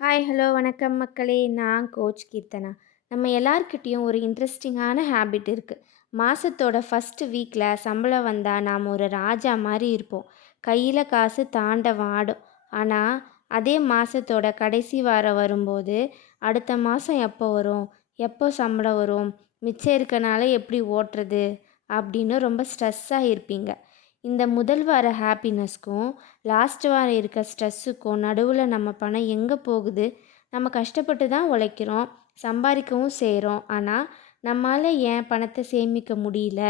Hi hello வணக்கம் மக்களே. நான் கோச் கீர்த்தனா. நம்ம எல்லார்கிட்டேயும் ஒரு இன்ட்ரெஸ்டிங்கான ஹேபிட் இருக்குது மாதத்தோட ஃபஸ்ட்டு வீக்கில் சம்பளம் வந்தால் நாம் ஒரு ராஜா மாதிரி இருப்போம். கையில் காசு தாண்டவம் ஆடும் ஆனால் அதே மாதத்தோட கடைசி வாரம் வரும்போது அடுத்த மாதம் எப்போ வரும்? எப்போ சம்பளம் வரும்? மிச்சம் இருக்கனால எப்படி ஓட்டுறது? அப்படின்னு ரொம்ப ஸ்ட்ரெஸ்ஸாக இருப்பீங்க. இந்த முதல் வார ஹாப்பினஸ்க்கும் லாஸ்ட் வாரம் இருக்க ஸ்ட்ரெஸ்ஸுக்கும் நடுவில் நம்ம பணம் எங்கே போகுது? நம்ம கஷ்டப்பட்டு தான் உழைக்கிறோம் சம்பாதிக்கவும் செய்கிறோம் ஆனால் நம்மால் ஏன் பணத்தை சேமிக்க முடியல?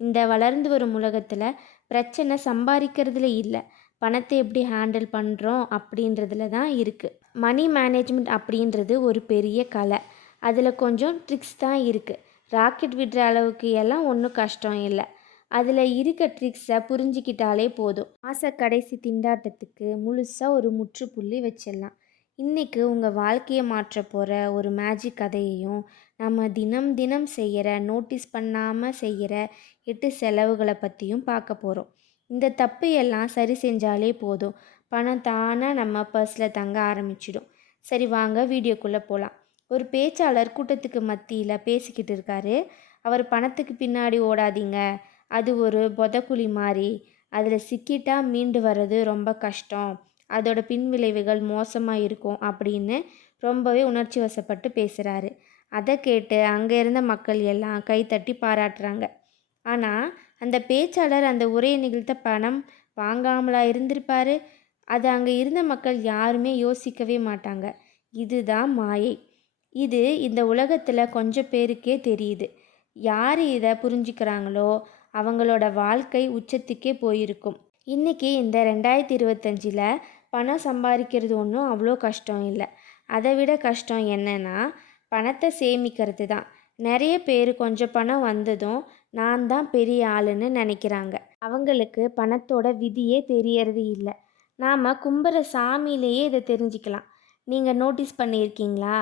இந்த வளர்ந்து வரும் உலகத்தில் பிரச்சனை சம்பாதிக்கிறதுல இல்லை. பணத்தை எப்படி ஹேண்டில் பண்ணுறோம் அப்படின்றதுல தான் இருக்குது மணி மேனேஜ்மெண்ட் அப்படின்றது ஒரு பெரிய கலை. அதில் கொஞ்சம் ட்ரிக்ஸ் தான் இருக்குது ராக்கெட் விடுற அளவுக்கு எல்லாம் ஒன்றும் கஷ்டம் இல்லை. அதில் இருக்க ட்ரிக்ஸை புரிஞ்சிக்கிட்டாலே போதும். மாத கடைசி திண்டாட்டத்துக்கு முழுசாக ஒரு முற்றுப்புள்ளி வச்சிடலாம். இன்றைக்கு உங்கள் வாழ்க்கையை மாற்ற போகிற ஒரு மேஜிக் கதையையும் நம்ம தினம் தினம் செய்கிற நோட்டீஸ் பண்ணாமல் செய்கிற எட்டு செலவுகளை பற்றியும் பார்க்க போகிறோம் இந்த தப்பு எல்லாம் சரி செஞ்சாலே போதும். பணம் தானாக நம்ம பர்ஸில் தங்க ஆரம்பிச்சிடும். சரி வாங்க வீடியோக்குள்ளே போகலாம் ஒரு பேச்சாளர் கூட்டத்துக்கு மத்தியில் பேசிக்கிட்டு இருக்காரு. அவர் பணத்துக்கு பின்னாடி ஓடாதீங்க. அது ஒரு பொதக்குழி மாதிரி அதில் சிக்கிட்டா மீண்டு வர்றது ரொம்ப கஷ்டம். அதோட பின்விளைவுகள் மோசமாக இருக்கும் அப்படின்னு ரொம்பவே உணர்ச்சி வசப்பட்டு பேசுகிறாரு அதை கேட்டு அங்கே இருந்த மக்கள் எல்லாம் கைத்தட்டி பாராட்டுறாங்க. ஆனால் அந்த பேச்சாளர் அந்த உரையை நிகழ்த்த பணம் வாங்காமலா இருந்திருப்பார்? அது அங்கே இருந்த மக்கள் யாருமே யோசிக்கவே மாட்டாங்க. இதுதான் மாயை. இது இந்த உலகத்தில் கொஞ்சம் பேருக்கே தெரியுது. யார் இதை புரிஞ்சுக்கிறாங்களோ அவங்களோட வாழ்க்கை உச்சத்துக்கே போயிருக்கும். இன்றைக்கி இந்த ரெண்டாயிரத்தி இருபத்தஞ்சில் பணம் சம்பாதிக்கிறது ஒன்றும் அவ்வளோ கஷ்டம் இல்லை. அதை விட கஷ்டம் என்னென்னா பணத்தை சேமிக்கிறது தான். நிறைய பேர் கொஞ்சம் பணம் வந்ததும் நான் தான் பெரிய ஆளுன்னு நினைக்கிறாங்க. அவங்களுக்கு பணத்தோட விதியே தெரியறது இல்லை. நாம் கும்புற சாமியிலேயே இதை தெரிஞ்சுக்கலாம். நீங்கள் நோட்டீஸ் பண்ணியிருக்கீங்களா?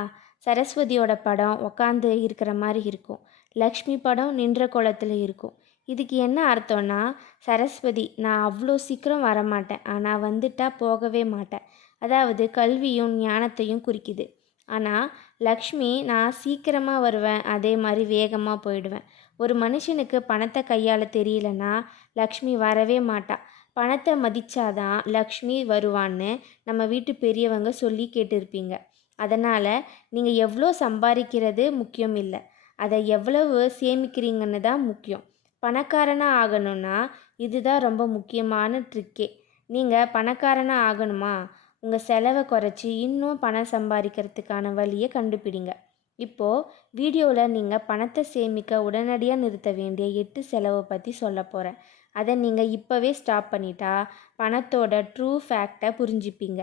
சரஸ்வதியோட படம் உக்காந்து இருக்கிற மாதிரி இருக்கும். லக்ஷ்மி படம் நின்ற குளத்தில் இருக்கும். இதுக்கு என்ன அர்த்தம்னா சரஸ்வதி நான் அவ்வளோ சீக்கிரம் வரமாட்டேன். ஆனால் வந்துட்டா போகவே மாட்டேன். அதாவது கல்வியும் ஞானத்தையும் குறிக்குது. ஆனால் லக்ஷ்மி நான் சீக்கிரமாக வருவேன். அதே மாதிரி வேகமாக போயிடுவேன். ஒரு மனுஷனுக்கு பணத்தை கையால் தெரியலனா லக்ஷ்மி வரவே மாட்டா. பணத்தை மதித்தாதான் லக்ஷ்மி வருவான்னு நம்ம வீட்டு பெரியவங்க சொல்லி கேட்டிருப்பீங்க. அதனால் நீங்கள் எவ்வளோ சம்பாதிக்கிறது முக்கியம் இல்லை. அதை எவ்வளவு சேமிக்கிறீங்கன்னு தான் முக்கியம். பணக்காரனாக ஆகணும்னா இதுதான் ரொம்ப முக்கியமான ட்ரிக்கே நீங்கள் பணக்காரனாக ஆகணுமா? உங்கள் செலவை குறைச்சி இன்னும் பணம் சம்பாதிக்கிறதுக்கான வழியை கண்டுபிடிங்க. இப்போது வீடியோவில் நீங்கள் பணத்தை சேமிக்க உடனடியாக நிறுத்த வேண்டிய எட்டு செலவை பற்றி சொல்ல போகிறேன் அதை நீங்கள் இப்போவே ஸ்டாப் பண்ணிட்டா பணத்தோட ட்ரூ ஃபேக்டை புரிஞ்சுப்பீங்க.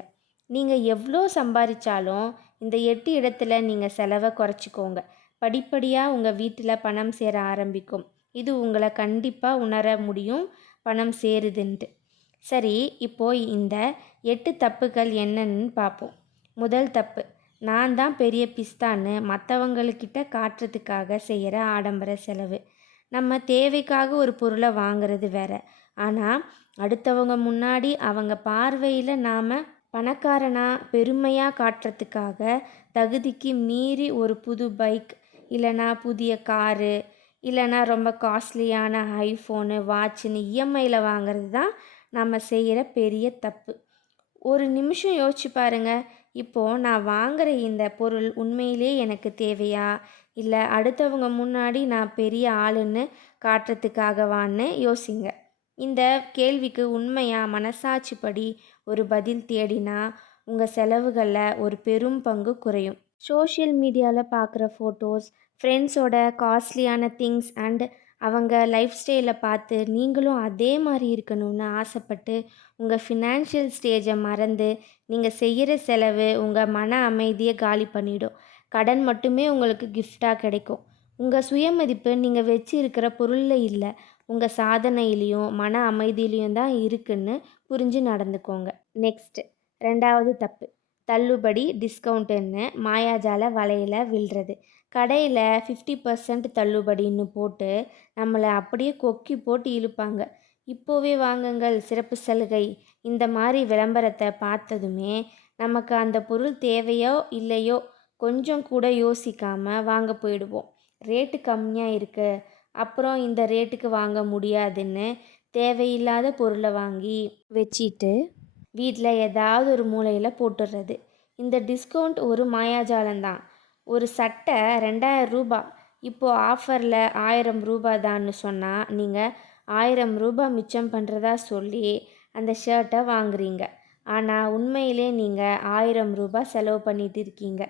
நீங்கள் எவ்வளோ சம்பாதிச்சாலும் இந்த எட்டு இடத்துல நீங்கள் செலவை குறைச்சிக்கோங்க. படிப்படியாக உங்கள் வீட்டில் பணம் சேர ஆரம்பிக்கும். இது உங்களை கண்டிப்பாக உணர முடியும். பணம் சேருதுன்ட்டு. சரி இப்போது இந்த எட்டு தப்புகள் என்னன்னு பார்ப்போம் முதல் தப்பு நான் தான் பெரிய பிஸ்தான்னு மற்றவங்கக்கிட்ட காட்டுறதுக்காக செய்கிற ஆடம்பர செலவு. நம்ம தேவைக்காக ஒரு பொருளை வாங்குறது வேற. ஆனால் அடுத்தவங்க முன்னாடி அவங்க பார்வையில் நாம் பணக்காரனாக பெருமையாக காட்டுறதுக்காக தகுதிக்கு மீறி ஒரு புது பைக் இல்லைனா புதிய காரு இல்லைனா ரொம்ப காஸ்ட்லியான ஐஃபோனு வாட்சுன்னு இஎம்ஐயில் வாங்கிறது தான் நம்ம செய்கிற பெரிய தப்பு. ஒரு நிமிஷம் யோசிச்சு பாருங்கள் இப்போது நான் வாங்குகிற இந்த பொருள் உண்மையிலே எனக்கு தேவையா? இல்லை அடுத்தவங்க முன்னாடி நான் பெரிய ஆளுன்னு காட்டுறதுக்காகவான்னு யோசிங்க. இந்த கேள்விக்கு உண்மையாக மனசாட்சிப்படி ஒரு பதில் தேடினா உங்கள் செலவுகளில் ஒரு பெரும் பங்கு குறையும். சோஷியல் மீடியாவில் பார்க்குற ஃபோட்டோஸ் ஃப்ரெண்ட்ஸோட காஸ்ட்லியான திங்ஸ் அண்ட் அவங்க லைஃப் ஸ்டைலை பார்த்து நீங்களும் அதே மாதிரி இருக்கணும்னு ஆசைப்பட்டு உங்கள் ஃபினான்ஷியல் ஸ்டேஜை மறந்து நீங்கள் செய்கிற செலவு உங்கள் மன அமைதியை காலி பண்ணிவிடும் கடன் மட்டுமே உங்களுக்கு கிஃப்டாக கிடைக்கும். உங்கள் சுயமதிப்பு நீங்கள் வச்சு இருக்கிற பொருளில் இல்லை. உங்கள் சாதனையிலையும் மன அமைதியிலையும் தான் இருக்குன்னு புரிஞ்சு நடந்துக்கோங்க. நெக்ஸ்ட்டு ரெண்டாவது தப்பு. தள்ளுபடி டிஸ்கவுண்ட்டுன்னு மாயாஜால வலையில் விழுறது. கடையில் ஃபிஃப்டி பர்சன்ட் தள்ளுபடின்னு போட்டு நம்மளை அப்படியே கொக்கி போட்டு இழுப்பாங்க. இப்போவே வாங்குங்கள் சிறப்பு சலுகை. இந்த மாதிரி விளம்பரத்தை பார்த்ததுமே நமக்கு அந்த பொருள் தேவையோ இல்லையோ கொஞ்சம் கூட யோசிக்காமல் வாங்க போயிடுவோம். ரேட்டு கம்மியாக இருக்குது அப்புறம் இந்த ரேட்டுக்கு வாங்க முடியாதுன்னு தேவையில்லாத பொருளை வாங்கி வச்சிட்டு வீட்டில் ஏதாவது ஒரு மூலையில் போட்டுடுறது இந்த டிஸ்கவுண்ட் ஒரு மாயாஜாலம்தான் ஒரு சட்டை ரெண்டாயிரம் ரூபாய் இப்போது ஆஃபரில் ஆயிரம் ரூபாய் தான்னு சொன்னால் நீங்கள் ஆயிரம் ரூபாய் மிச்சம் பண்ணுறதா சொல்லி அந்த ஷர்ட்டை வாங்குறீங்க. ஆனால் உண்மையிலே நீங்கள் ஆயிரம் ரூபாய் செலவு பண்ணிட்டு இருக்கீங்க.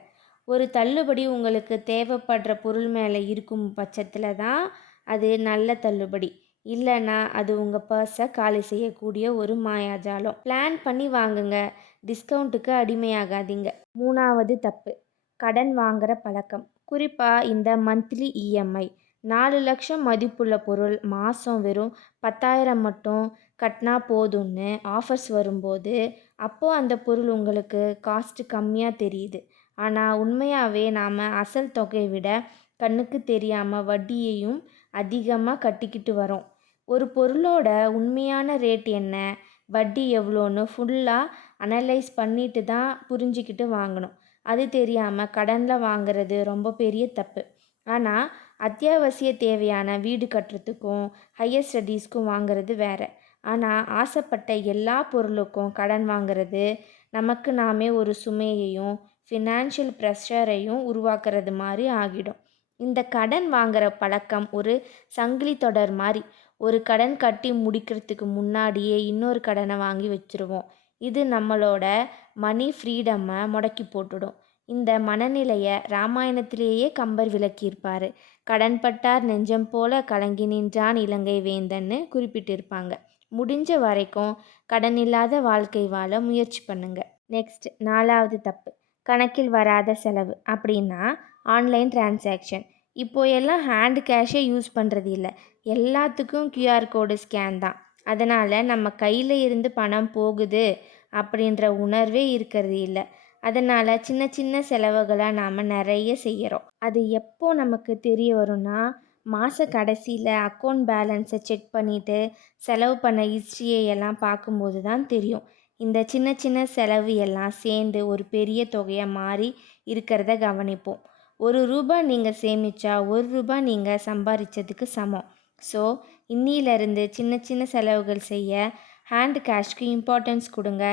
ஒரு தள்ளுபடி உங்களுக்கு தேவைப்படுற பொருள் மேலே இருக்கும் பட்சத்தில் தான் அது நல்ல தள்ளுபடி. இல்லைன்னா அது உங்கள் பர்ஸை காலி செய்யக்கூடிய ஒரு மாயாஜாலம். பிளான் பண்ணி வாங்குங்க. டிஸ்கவுண்ட்டுக்கு அடிமையாகாதீங்க. மூணாவது தப்பு. கடன் வாங்குகிற பழக்கம். குறிப்பாக இந்த மந்த்லி இஎம்ஐ நாலு லட்சம் மதிப்புள்ள பொருள் மாதம் வெறும் பத்தாயிரம் மட்டும் கட்டினா போதும்னு ஆஃபர்ஸ் வரும்போது அப்போது அந்த பொருள் உங்களுக்கு காஸ்ட்டு கம்மியாக தெரியுது. ஆனால் உண்மையாகவே நாம் அசல் தொகையை விட கண்ணுக்கு தெரியாமல் வட்டியையும் அதிகமாக கட்டிக்கிட்டு வரோம். ஒரு பொருளோட உண்மையான ரேட் என்ன? வட்டி எவ்வளோன்னு ஃபுல்லாக அனலைஸ் பண்ணிட்டு தான் புரிஞ்சிக்கிட்டு வாங்கணும். அது தெரியாமல் கடனில் வாங்குறது ரொம்ப பெரிய தப்பு. ஆனால் அத்தியாவசிய தேவையான வீடு கட்டுறதுக்கும் ஹையர் ஸ்டடீஸ்க்கும் வாங்குறது வேறு. ஆனால் ஆசைப்பட்ட எல்லா பொருளுக்கும் கடன் வாங்குறது நமக்கு நாமே ஒரு சுமையையும் ஃபினான்ஷியல் ப்ரெஷரையும் உருவாக்குறது மாதிரி ஆகிடும். இந்த கடன் வாங்குற பழக்கம் ஒரு சங்கிலி தொடர் மாதிரி. ஒரு கடன் கட்டி முடிக்கிறதுக்கு முன்னாடியே இன்னொரு கடனை வாங்கி வச்சுருவோம். இது நம்மளோட மணி ஃப்ரீடம்மை முடக்கி போட்டுடும். இந்த மனநிலையை ராமாயணத்திலேயே கம்பர் விளக்கியிருப்பார். கடன்பட்டார் நெஞ்சம் போல கலங்கி நின்றான் இலங்கை வேந்தன்னு குறிப்பிட்டிருப்பாங்க. முடிஞ்ச வரைக்கும் கடன் இல்லாத வாழ்க்கை வாழ முயற்சி பண்ணுங்க. நெக்ஸ்ட் நாலாவது தப்பு. கணக்கில் வராத செலவு. அப்படின்னா ஆன்லைன் டிரான்சாக்ஷன் இப்போ எல்லாம் ஹேண்ட் கேஷே யூஸ் பண்ணுறது இல்லை. எல்லாத்துக்கும் கியூஆர் கோடு ஸ்கேன் தான். அதனால் நம்ம கையில் இருந்து பணம் போகுது அப்படின்ற உணர்வே இருக்கிறது இல்லை. அதனால் சின்ன சின்ன செலவுகளை நாம் நிறைய செய்கிறோம் அது எப்போ நமக்கு தெரிய வரும்னா மாத கடைசியில் அக்கௌண்ட் பேலன்ஸை செக் பண்ணிவிட்டு செலவு பண்ண ஹிஸ்ட்ரியை எல்லாம் பார்க்கும்போது தான் தெரியும். இந்த சின்ன சின்ன செலவு எல்லாம் சேர்ந்து ஒரு பெரிய தொகையாக மாறி இருக்கிறத கவனிப்போம். ஒரு ரூபாய் நீங்கள் சேமித்தா ஒரு ரூபாய் நீங்கள் சம்பாதிச்சதுக்கு சமம். ஸோ இன்னிலிருந்து சின்ன சின்ன செலவுகள் செய்ய ஹேண்ட் கேஷ்க்கு இம்பார்ட்டன்ஸ் கொடுங்க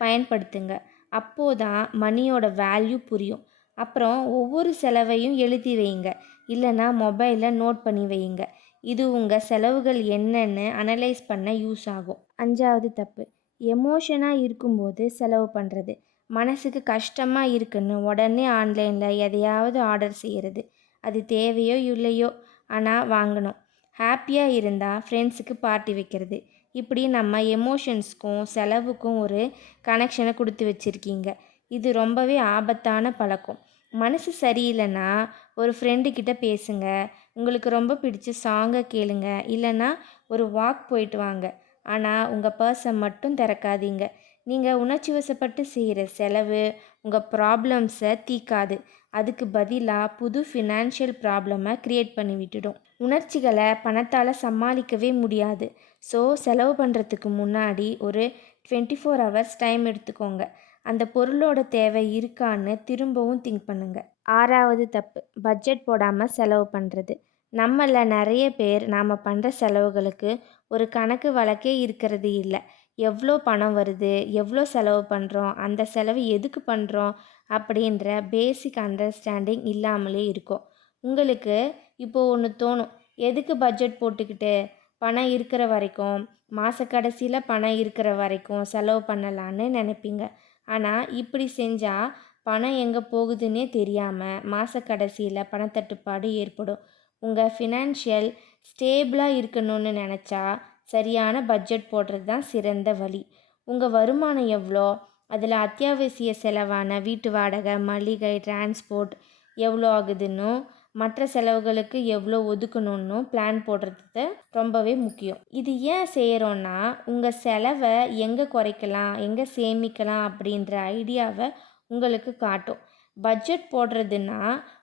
பயன்படுத்துங்க. அப்போதான் மணியோட வேல்யூ புரியும். அப்புறம் ஒவ்வொரு செலவையும் எழுதி வைங்க. இல்லைன்னா மொபைலில் நோட் பண்ணி வைங்க. இது உங்கள் செலவுகள் என்னன்னு அனலைஸ் பண்ண யூஸ் ஆகும். அஞ்சாவது தப்பு எமோஷனாக இருக்கும்போது செலவு பண்ணுறது மனசுக்கு கஷ்டமாக இருக்குன்னு உடனே ஆன்லைனில் எதையாவது ஆர்டர் செய்கிறது அது தேவையோ இல்லையோ ஆனால் வாங்கணும். ஹாப்பியாக இருந்தால் ஃப்ரெண்ட்ஸுக்கு பார்ட்டி வைக்கிறது. இப்படி நம்ம எமோஷன்ஸ்க்கும் செலவுக்கும் ஒரு கனெக்ஷனை கொடுத்து வச்சுருக்கீங்க. இது ரொம்பவே ஆபத்தான பழக்கம். மனசு சரியில்லைன்னா ஒரு ஃப்ரெண்டுக்கிட்ட பேசுங்க. உங்களுக்கு ரொம்ப பிடிச்ச சாங்கை கேளுங்க. இல்லைன்னா ஒரு வாக் போயிட்டு வாங்க. ஆனால் உங்கள் பர்ஸை மட்டும் திறக்காதீங்க. நீங்கள் உணர்ச்சி வசப்பட்டு செய்கிற செலவு உங்கள் ப்ராப்ளம்ஸை தீக்காது. அதுக்கு பதிலாக புது ஃபினான்ஷியல் ப்ராப்ளமை க்ரியேட் பண்ணி விட்டுடும். உணர்ச்சிகளை பணத்தால் சமாளிக்கவே முடியாது. ஸோ செலவு பண்ணுறதுக்கு முன்னாடி ஒரு டுவெண்ட்டி ஃபோர் ஹவர்ஸ் டைம் எடுத்துக்கோங்க. அந்த பொருளோட தேவை இருக்கான்னு திரும்பவும் திங்க் பண்ணுங்கள் ஆறாவது தப்பு பட்ஜெட் போடாமல் செலவு பண்ணுறது நம்மள நிறைய பேர் நாம் பண்ணுற செலவுகளுக்கு ஒரு கணக்கு வழக்கே இருக்கிறது இல்லை. எவ்வளோ பணம் வருது எவ்வளோ செலவு பண்ணுறோம் அந்த செலவு எதுக்கு பண்ணுறோம் அப்படின்ற பேசிக் அண்டர்ஸ்டாண்டிங் இல்லாமலே இருக்கும். உங்களுக்கு இப்போது ஒன்று தோணும். எதுக்கு பட்ஜெட் போட்டுக்கிட்டு பணம் இருக்கிற வரைக்கும் மாத கடைசியில் பணம் இருக்கிற வரைக்கும் செலவு பண்ணலான்னு நினைப்பீங்க. ஆனால் இப்படி செஞ்சால் பணம் எங்கே போகுதுன்னே தெரியாமல் மாத கடைசியில் பணத்தட்டுப்பாடு ஏற்படும். உங்கள் ஃபினான்ஷியல் ஸ்டேபிளாக இருக்கணும்னு நினச்சா சரியான பட்ஜெட் போடுறது தான் சிறந்த வழி. உங்கள் வருமானம் எவ்வளோ? அதில் அத்தியாவசிய செலவான வீட்டு வாடகை மளிகை டிரான்ஸ்போர்ட் எவ்வளோ ஆகுதுன்னும் மற்ற செலவுகளுக்கு எவ்வளோ ஒதுக்கணும்னு பிளான் போடுறது ரொம்பவே முக்கியம். இது ஏன் செய்கிறோன்னா உங்கள் செலவை எங்கே குறைக்கலாம் எங்கே சேமிக்கலாம் அப்படின்ற ஐடியாவை உங்களுக்கு காட்டும். பட்ஜெட் போடுறதுன்னா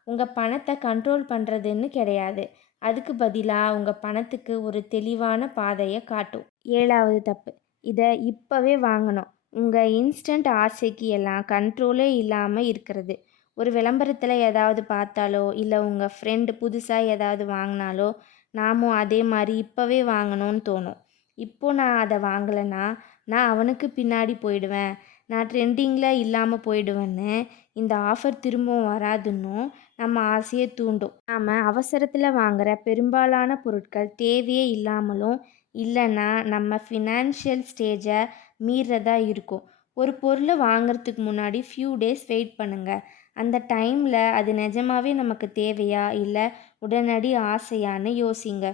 உங்கள் பணத்தை கண்ட்ரோல் பண்ணுறதுன்னு கிடையாது. அதுக்கு பதிலாக உங்கள் பணத்துக்கு ஒரு தெளிவான பாதையை காட்டும். ஏழாவது தப்பு. இதை இப்போவே வாங்கணும். உங்கள் இன்ஸ்டன்ட் ஆசைக்கு எல்லாம் கண்ட்ரோலே இல்லாமல் இருக்கிறது. ஒரு விளம்பரத்தில் ஏதாவது பார்த்தாலோ இல்லை உங்கள் ஃப்ரெண்டு புதுசாக ஏதாவது வாங்கினாலோ நாமும் அதே மாதிரி இப்போவே வாங்கணும்னு தோணும். இப்போ நான் அதை வாங்கலைன்னா நான் அவனுக்கு பின்னாடி போயிடுவேன். நான் ட்ரெண்டிங்கில் இல்லாமல் போயிடுவேன்னு இந்த ஆஃபர் திரும்பவும் வராதுன்னும் நம்ம ஆசையை தூண்டும். நாம் அவசரத்தில் வாங்குகிற பெரும்பாலான பொருட்கள் தேவையே இல்லாமலும் இல்லைன்னா நம்ம ஃபினான்ஷியல் ஸ்டேஜை மீறதா இருக்கும். ஒரு பொருளை வாங்குறதுக்கு முன்னாடி ஃபியூ டேஸ் வெயிட் பண்ணுங்கள் அந்த டைமில் அது நிஜமாவே நமக்கு தேவையா இல்லை உடனடி ஆசையான்னு யோசிங்க.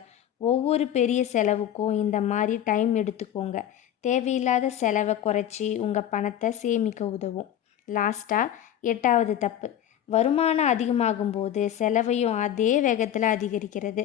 ஒவ்வொரு பெரிய செலவுக்கும் இந்த மாதிரி டைம் எடுத்துக்கோங்க. தேவையில்லாத செலவை குறைச்சி உங்கள் பணத்தை சேமிக்க உதவும். லாஸ்ட்டாக எட்டாவது தப்பு. வருமானம் அதிகமாகும் போது செலவையும் அதே வேகத்தில் அதிகரிக்கிறது.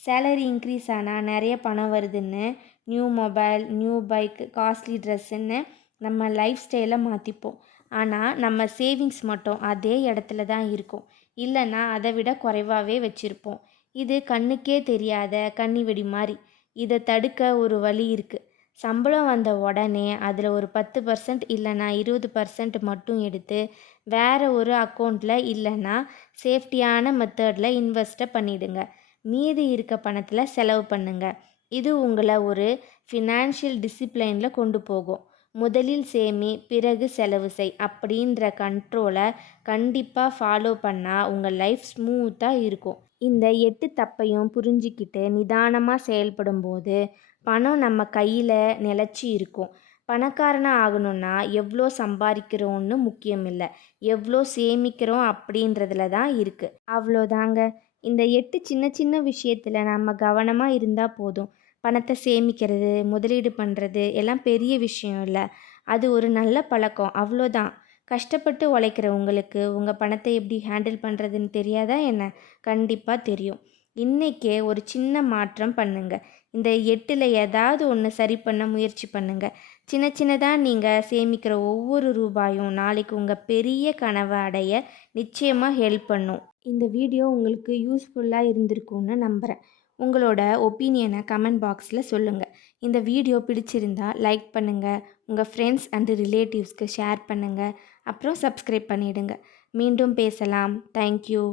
சேலரி இன்க்ரீஸ் ஆனால் நிறைய பணம் வருதுன்னு new mobile new bike costly ட்ரெஸ்ஸுன்னு நம்ம லைஃப் ஸ்டைலை மாற்றிப்போம் ஆனால் நம்ம சேவிங்ஸ் மட்டும் அதே இடத்துல தான் இருக்கும். இல்லைன்னா அதை விட குறைவாகவே வச்சுருப்போம். இது கண்ணுக்கே தெரியாத கன்னி வெடி மாதிரி இதை தடுக்க ஒரு வழி இருக்குது சம்பளம் வந்த உடனே அதில் ஒரு பத்து பர்சன்ட் இல்லைன்னா இருபது பர்சன்ட் மட்டும் எடுத்து வேறு ஒரு அக்கௌண்ட்டில் இல்லைன்னா சேஃப்டியான மெத்தடில் இன்வெஸ்ட்டை பண்ணிவிடுங்க மீதி இருக்க பணத்தில் செலவு பண்ணுங்க. இது உங்களை ஒரு ஃபினான்ஷியல் டிசிப்ளைனில் கொண்டு போகும். முதலில் சேமி பிறகு செலவு செய் அப்படின்ற கண்ட்ரோலை கண்டிப்பாக ஃபாலோ பண்ணால் உங்கள் லைஃப் ஸ்மூத்தாக இருக்கும். இந்த எட்டு தப்பையும் புரிஞ்சிக்கிட்டு நிதானமாக செயல்படும் போது பணம் நம்ம கையில் நிலச்சி இருக்கும். பணக்காரனாக ஆகணும்னா எவ்வளோ சம்பாதிக்கிறோன்னு முக்கியம் இல்லை. எவ்வளோ சேமிக்கிறோம் அப்படின்றதுல தான் இருக்குது அவ்வளோதாங்க இந்த எட்டு சின்ன சின்ன விஷயத்தில் நம்ம கவனமாக இருந்தால் போதும். பணத்தை சேமிக்கிறது முதலீடு பண்ணுறது எல்லாம் பெரிய விஷயம் இல்லை. அது ஒரு நல்ல பழக்கம். அவ்வளோதான் கஷ்டப்பட்டு உழைக்கிற உங்களுக்கு உங்கள் பணத்தை எப்படி ஹேண்டில் பண்ணுறதுன்னு தெரியாதா என்ன? கண்டிப்பாக தெரியும். இன்றைக்கே ஒரு சின்ன மாற்றம் பண்ணுங்கள் இந்த எட்டில் ஏதாவது ஒன்று சரி பண்ண முயற்சி பண்ணுங்கள் சின்ன சின்னதாக நீங்கள் சேமிக்கிற ஒவ்வொரு ரூபாயும் நாளைக்கு உங்கள் பெரிய கனவை அடைய நிச்சயமாக ஹெல்ப் பண்ணும். இந்த வீடியோ உங்களுக்கு யூஸ்ஃபுல்லாக இருந்திருக்கும்னு நம்புகிறேன் உங்களோட ஒப்பீனியனை கமெண்ட் பாக்ஸில் சொல்லுங்கள் இந்த வீடியோ பிடிச்சிருந்தா லைக் பண்ணுங்கள் உங்கள் ஃப்ரெண்ட்ஸ் அண்டு ரிலேட்டிவ்ஸ்க்கு ஷேர் பண்ணுங்கள் அப்புறம் சப்ஸ்கிரைப் பண்ணிவிடுங்க மீண்டும் பேசலாம். தேங்க்யூ